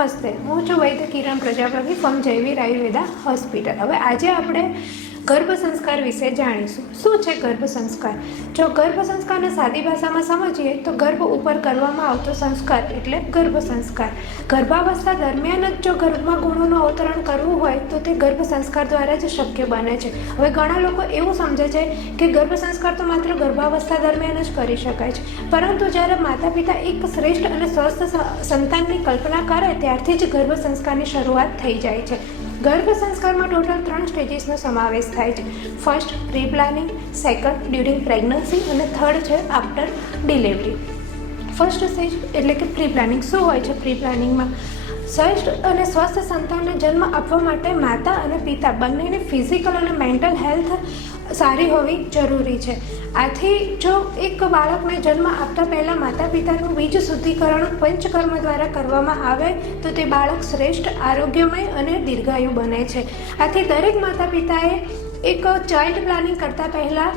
નમસ્તે, હું છું વૈદ્ય કિરણ પ્રજાપતિ ફ્રોમ જયવીર આયુર્વેદા હોસ્પિટલ। હવે આજે આપણે ગર્ભ સંસ્કાર વિશે જાણીશું। શું છે ગર્ભ સંસ્કાર? જો ગર્ભ સંસ્કારને સાદી ભાષામાં સમજીએ તો ગર્ભ ઉપર કરવામાં આવતો સંસ્કાર એટલે ગર્ભ સંસ્કાર। ગર્ભાવસ્થા દરમિયાન જ જો ગર્ભમાં ગુણોનું અવતરણ કરવું હોય તો તે ગર્ભ સંસ્કાર દ્વારા જ શક્ય બને છે। હવે ઘણા લોકો એવું સમજે છે કે ગર્ભ સંસ્કાર તો માત્ર ગર્ભાવસ્થા દરમિયાન જ કરી શકાય છે, પરંતુ જ્યારે માતા પિતા એક શ્રેષ્ઠ અને સ્વસ્થ સંતાનની કલ્પના કરે ત્યારથી જ ગર્ભ સંસ્કારની શરૂઆત થઈ જાય છે। ગર્ભ સંસ્કારમાં ટોટલ 3 સ્ટેજીસનો સમાવેશ થાય છે। First pre planning, second during pregnancy અને થર્ડ છે આફ્ટર ડિલિવરી। ફર્સ્ટ સ્ટેજ એટલે કે પ્રી પ્લાનિંગ। શું હોય છે પ્રી પ્લાનિંગમાં? શ્રેષ્ઠ અને સ્વસ્થ સંતાનને જન્મ આપવા માટે માતા અને પિતા બંનેની ફિઝિકલ અને મેન્ટલ હેલ્થ સારી હોવી જરૂરી છે। આથી જો એક બાળકને જન્મ આપતા પહેલાં માતા પિતાનું બીજ શુદ્ધિકરણ પંચકર્મ દ્વારા કરવામાં આવે તો તે બાળક શ્રેષ્ઠ, આરોગ્યમય અને દીર્ઘાયુ બને છે। આથી દરેક માતા પિતાએ એક ચાઇલ્ડ પ્લાનિંગ કરતાં પહેલાં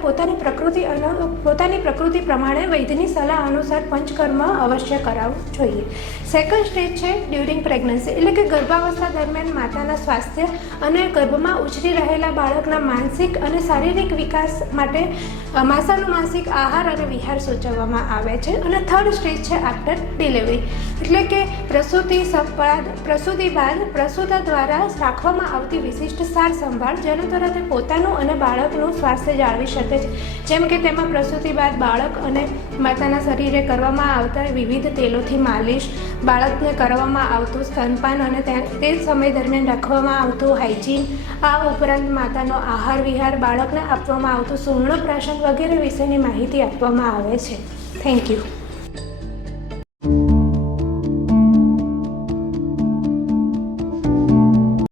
પોતાની પ્રકૃતિ પ્રમાણે વૈદ્યની સલાહ અનુસાર પંચકર્મ અવશ્ય કરાવવું જોઈએ। સેકન્ડ સ્ટેજ છે ડ્યુરિંગ પ્રેગ્નન્સી, એટલે કે ગર્ભાવસ્થા દરમિયાન માતાના સ્વાસ્થ્ય અને ગર્ભમાં ઉછરી રહેલા બાળકના માનસિક અને શારીરિક વિકાસ માટે માસિક આહાર અને વિહાર સૂચવવામાં આવે છે। અને થર્ડ સ્ટેજ છે આફ્ટર ડિલિવરી, એટલે કે પ્રસૂતિ બાદ પ્રસૂતા દ્વારા રાખવામાં આવતી વિશિષ્ટ સાર સંભાળ જેના દ્વારા તે પોતાનું અને બાળકનું સ્વાસ્થ્ય જાળવી શકે છે। જેમ કે તેમાં પ્રસૂતિ બાદ બાળક અને માતાના શરીરે કરવામાં આવતા વિવિધ તેલોથી માલિશ, બાળકને કરવામાં આવતું સ્તનપાન અને તે સમય દરમિયાન રાખવામાં આવતું હાઇજીન, આ ઉપરાંત માતાનો આહાર વિહાર, બાળકને આપવામાં આવતું સુવર્ણપ્રાશન વગેરે વિશેની માહિતી આપવામાં આવે છે। Thank you.